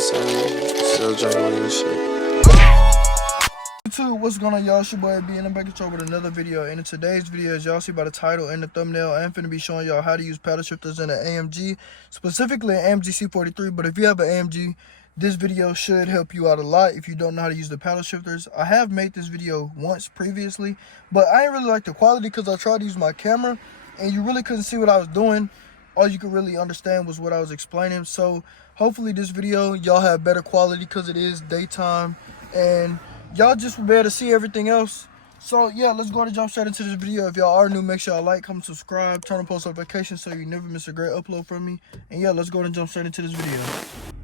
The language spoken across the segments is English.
what's happening? Still jungling and shit. What's going on, y'all? It's your boy B, and I'm back at y'all with another video. And in today's video, as y'all see by the title and the thumbnail, I'm finna be showing y'all how to use paddle shifters in an AMG, specifically an AMG C43. But if you have an AMG, this video should help you out a lot if you don't know how to use the paddle shifters. I have made this video once previously, but I ain't really like the quality because I tried to use my camera and you really couldn't see what I was doing. All you could really understand was what I was explaining. So hopefully this video y'all have better quality because it is daytime and y'all just will be able to see everything else. So yeah, let's go ahead and jump straight into this video. If y'all are new, make sure y'all like, comment, subscribe, turn on post notifications so you never miss a great upload from me. And yeah, let's go ahead and jump straight into this video.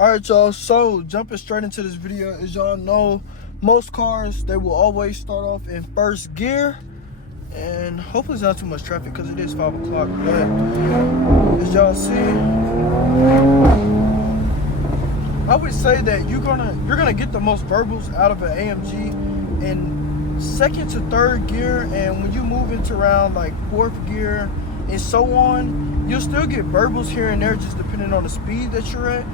Alright y'all, so jumping straight into this video, as y'all know, most cars, they will always start off in first gear. And hopefully it's not too much traffic because it is 5 o'clock. But as y'all see, I would say that you're gonna get the most verbals out of an AMG in second to third gear, and when you move into around like fourth gear and so on, you'll still get verbals here and there just depending on the speed that you're at.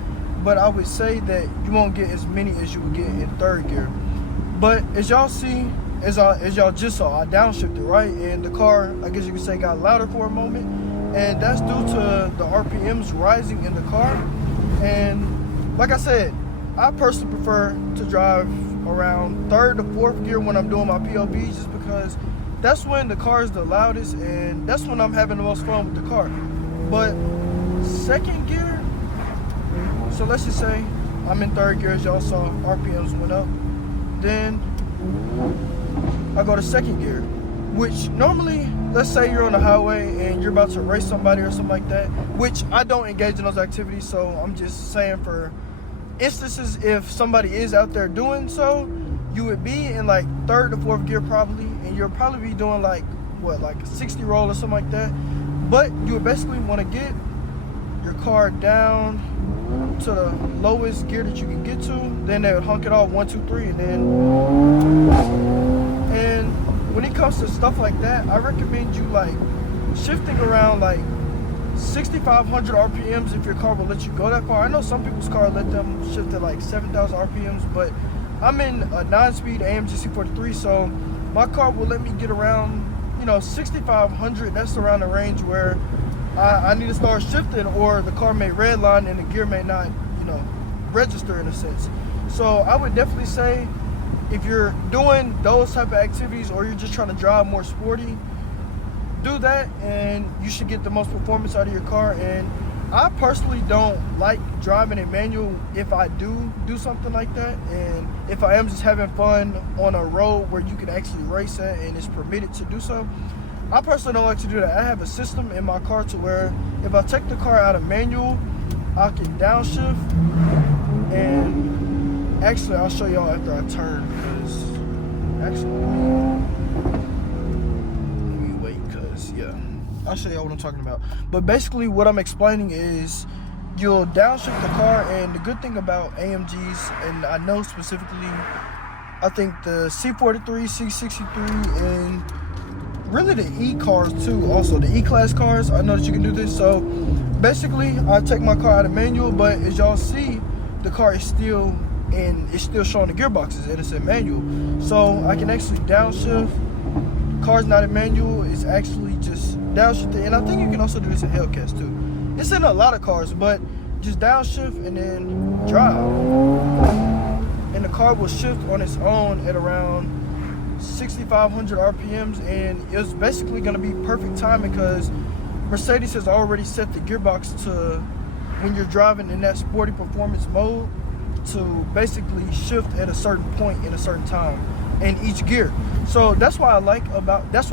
But I would say that you won't get as many as you would get in third gear. But as y'all see, as y'all just saw, I downshifted, right? And the car, I guess you could say, got louder for a moment. And that's due to the RPMs rising in the car. And like I said, I personally prefer to drive around third to fourth gear when I'm doing my POV, just because that's when the car is the loudest and that's when I'm having the most fun with the car. But second gear, so let's just say I'm in third gear, as y'all saw, RPMs went up. Then I go to second gear, which normally, let's say you're on the highway and you're about to race somebody or something like that, which I don't engage in those activities, so I'm just saying for instances, if somebody is out there doing so, you would be in like third to fourth gear probably, and you'll probably be doing like, what, like a 60 roll or something like that. But you would basically want to get your car down to the lowest gear that you can get to. Then they would honk it off 1, 2, 3, and then when it comes to stuff like that, I recommend you like shifting around like 6,500 RPMs if your car will let you go that far. I know some people's car let them shift at like 7,000 RPMs, but I'm in a 9-speed AMG C43, so my car will let me get around, 6,500. That's around the range where I need to start shifting, or the car may redline and the gear may not, register in a sense. So I would definitely say if you're doing those type of activities or you're just trying to drive more sporty, do that and you should get the most performance out of your car. And I personally don't like driving in manual if I do something like that, and if I am just having fun on a road where you can actually race at and it's permitted to do so. I personally don't like to do that. I have a system in my car to where if I take the car out of manual, I can downshift, and actually I'll show y'all after I turn, because I'll show y'all what I'm talking about. But basically what I'm explaining is you'll downshift the car, and the good thing about AMGs, and I know specifically, I think the C43, C63, and really the E cars too, also the E-Class cars, I know that you can do this. So basically I take my car out of manual, but as y'all see, the car is still showing the gearboxes and it's in manual. So I can actually downshift. Car's not in manual, it's actually just downshifted. And I think you can also do this in Hellcats too. It's in a lot of cars, but just downshift and then drive. And the car will shift on its own at around 6,500 RPMs, and it's basically going to be perfect timing because Mercedes has already set the gearbox to, when you're driving in that sporty performance mode, to basically shift at a certain point in a certain time in each gear. So that's what I like about this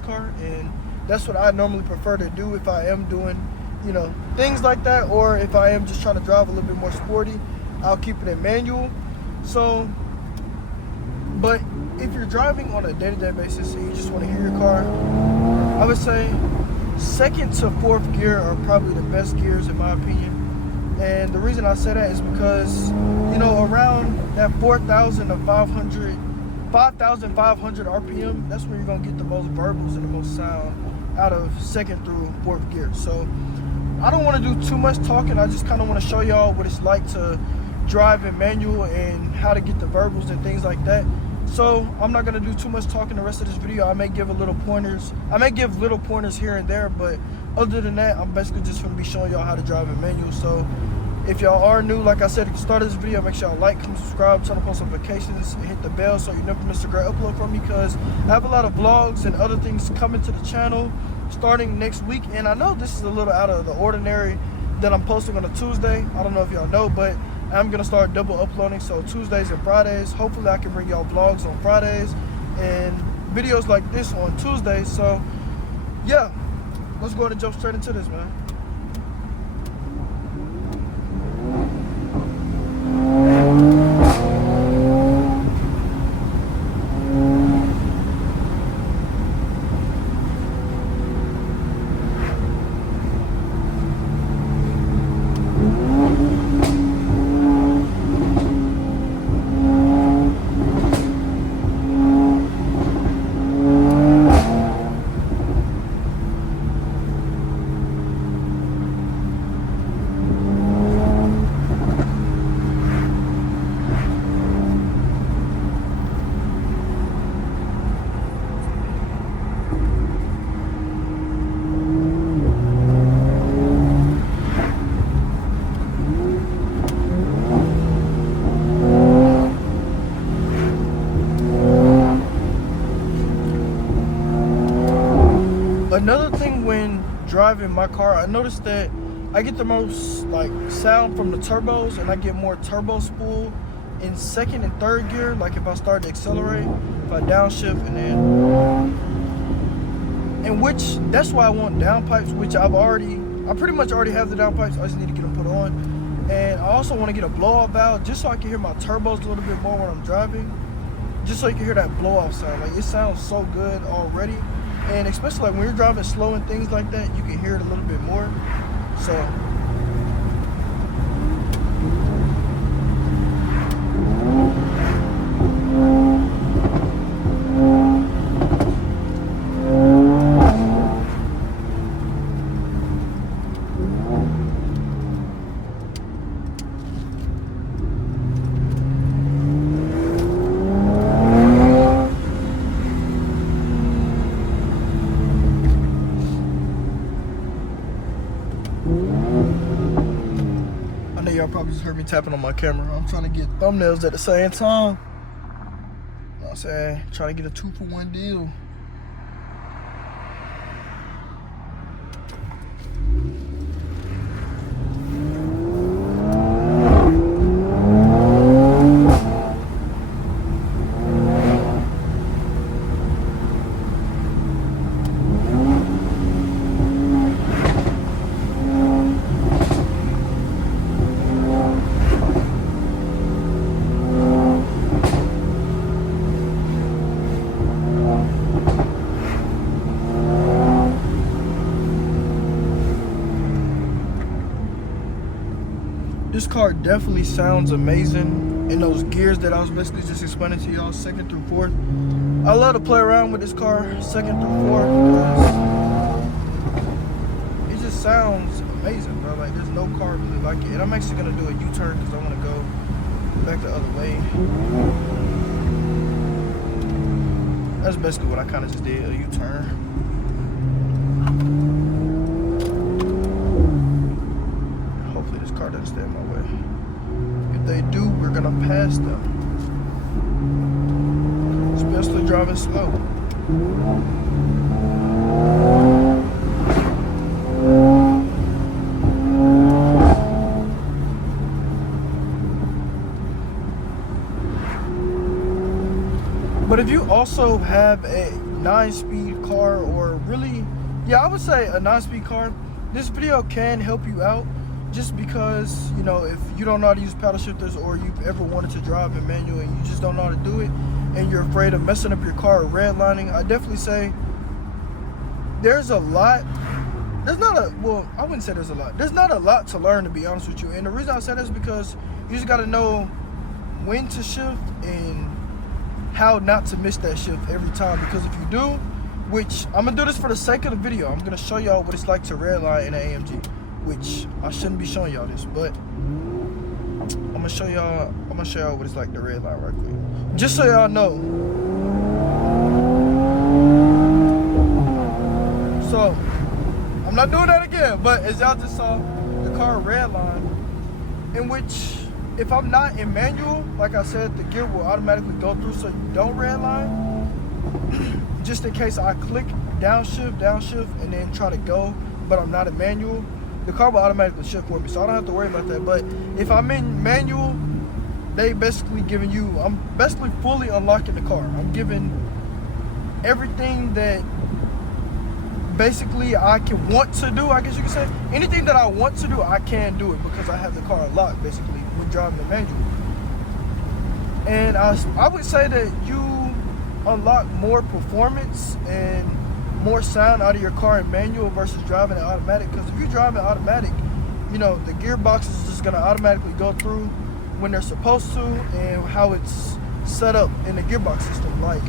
car, and that's what I normally prefer to do if I am doing things like that, or if I am just trying to drive a little bit more sporty, I'll keep it in manual. So, but if you're driving on a day-to-day basis and you just want to hear your car, I would say second to fourth gear are probably the best gears in my opinion. And the reason I say that is because, around that 4,500 RPM, that's where you're going to get the most verbals and the most sound out of second through fourth gear. So I don't want to do too much talking. I just kind of want to show y'all what it's like to driving manual and how to get the verbals and things like that. So I'm not gonna do too much talking the rest of this video. I may give little pointers here and there, but other than that, I'm basically just gonna be showing y'all how to drive in manual. So if y'all are new, like I said at the start of this video, make sure y'all like, comment, subscribe, turn on post notifications, and hit the bell so you never miss a great upload from me, because I have a lot of vlogs and other things coming to the channel starting next week. And I know this is a little out of the ordinary that I'm posting on a Tuesday. I don't know if y'all know, but I'm gonna start double uploading, so Tuesdays and Fridays. Hopefully I can bring y'all vlogs on Fridays and videos like this on Tuesdays. So yeah, let's go ahead and jump straight into this, man. Another thing when driving my car, I noticed that I get the most like sound from the turbos, and I get more turbo spool in second and third gear. Like if I start to accelerate, if I downshift, and which that's why I want downpipes, which I pretty much already have the downpipes. I just need to get them put on. And I also want to get a blow off valve just so I can hear my turbos a little bit more when I'm driving, just so you can hear that blow off sound. Like it sounds so good already. And especially like when you're driving slow and things like that, you can hear it a little bit more. So y'all probably just heard me tapping on my camera. I'm trying to get thumbnails at the same time. You know what I'm saying? Trying to get a 2-for-1 deal. This car definitely sounds amazing in those gears that I was basically just explaining to y'all, second through fourth. I love to play around with this car, second through fourth, because it just sounds amazing, bro. Like there's no car really like it. And I'm actually gonna do a U-turn because I want to go back the other way. That's basically what I kind of just did, a U-turn. Car doesn't stay in my way. If they do, we're gonna pass them, especially driving slow. But if you also have a 9-speed car, or really, yeah, I would say a 9-speed car, this video can help you out. Just because, you know, if you don't know how to use paddle shifters, or you've ever wanted to drive in manual and you just don't know how to do it, and you're afraid of messing up your car or redlining, I definitely say there's a lot. There's not a, well, I wouldn't say there's a lot. There's not a lot to learn, to be honest with you. And the reason I say that is because you just got to know when to shift and how not to miss that shift every time. Because if you do, which I'm going to do this for the sake of the video, I'm going to show y'all what it's like to redline in an AMG. Which I shouldn't be showing y'all this, but I'm gonna show y'all what it's like, the red line, right quick. Just so y'all know. So I'm not doing that again, but as y'all just saw, the car red line, in which if I'm not in manual, like I said, the gear will automatically go through so you don't red line. Just in case I click downshift, and then try to go, but I'm not in manual, the car will automatically shift for me, so I don't have to worry about that. But if I'm in manual, they basically giving you, I'm basically fully unlocking the car. I'm giving everything that basically I can want to do, I guess you can say. Anything that I want to do, I can do it because I have the car unlocked, basically, when driving the manual. And I would say that you unlock more performance and more sound out of your car in manual versus driving it automatic. Because if you drive it automatic, you know, the gearbox is just going to automatically go through when they're supposed to and how it's set up in the gearbox system. Like,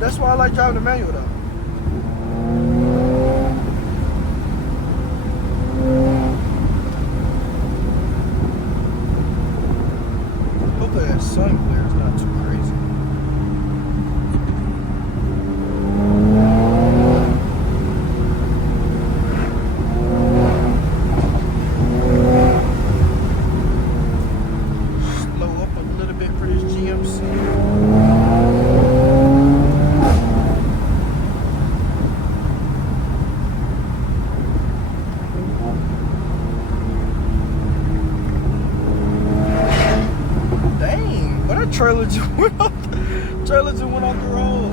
that's why I like driving the manual though. Hopefully that sun glare is not too crazy. Slow up a little bit for this GMC. Trailer just went off the road.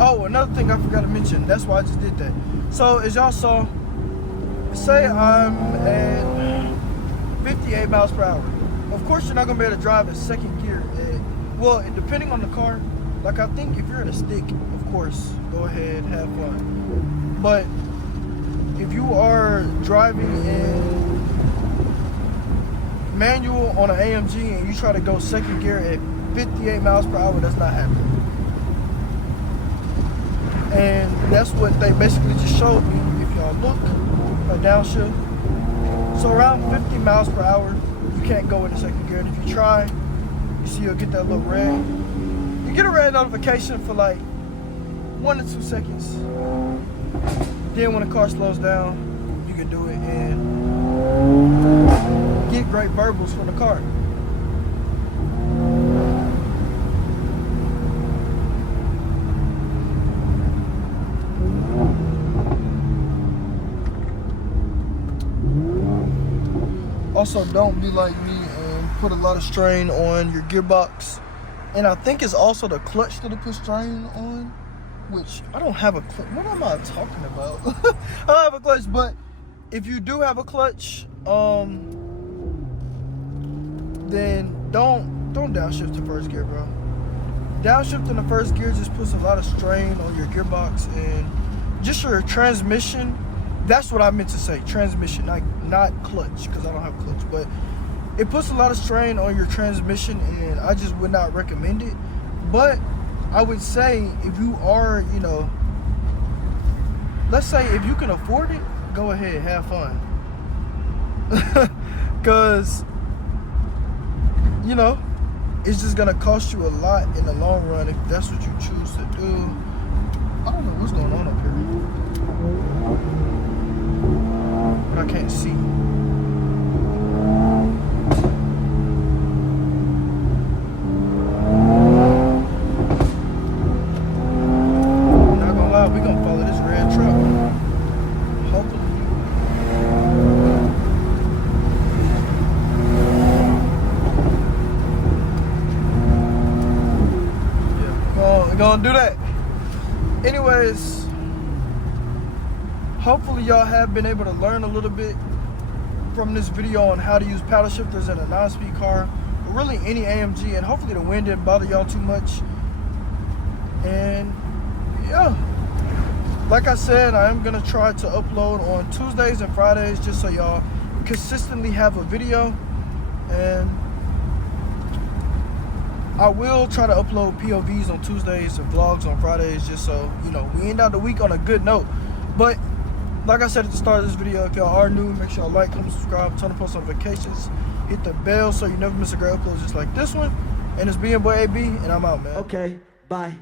Oh, another thing I forgot to mention. That's why I just did that. So as y'all saw, say I'm at 58 miles per hour. Of course, you're not gonna be able to drive in second gear. Well, depending on the car. Like, I think if you're at a stick, of course, go ahead, have fun. But if you are driving in manual on an AMG and you try to go second gear at 58 miles per hour, that's not happening. And that's what they basically just showed me. If y'all look, a downshift. So around 50 miles per hour, you can't go into second gear. And if you try, you see you'll get that little red. You get a red notification for like 1 to 2 seconds. Then when the car slows down, you can do it and get great verbals from the car. Also, don't be like me and put a lot of strain on your gearbox. And I think it's also the clutch that it puts strain on, which I don't have a clutch. What am I talking about? I don't have a clutch, but if you do have a clutch, then don't downshift to first gear, bro. Downshift in the first gear just puts a lot of strain on your gearbox and just your transmission. That's what I meant to say, transmission, not clutch, because I don't have a clutch, but it puts a lot of strain on your transmission and I just would not recommend it. But I would say if you are, you know, let's say if you can afford it, go ahead, have fun. Because, you know, it's just gonna cost you a lot in the long run if that's what you choose to do. I don't know what's going on up here, but I can't see. Not gonna lie, we gonna follow this red truck. Hopefully. We're gonna do that. Anyways, hopefully y'all have been able to learn a little bit from this video on how to use paddle shifters in a 9-speed car, or really any AMG, and hopefully the wind didn't bother y'all too much. And yeah, like I said, I am gonna try to upload on Tuesdays and Fridays just so y'all consistently have a video. And I will try to upload POVs on Tuesdays and vlogs on Fridays just so, you know, we end out the week on a good note. But Like I said at the start of this video, if y'all are new, make sure y'all like, comment, subscribe, turn on post notifications, hit the bell so you never miss a great upload just like this one. And it's being boy AB, and I'm out, man. Okay, bye.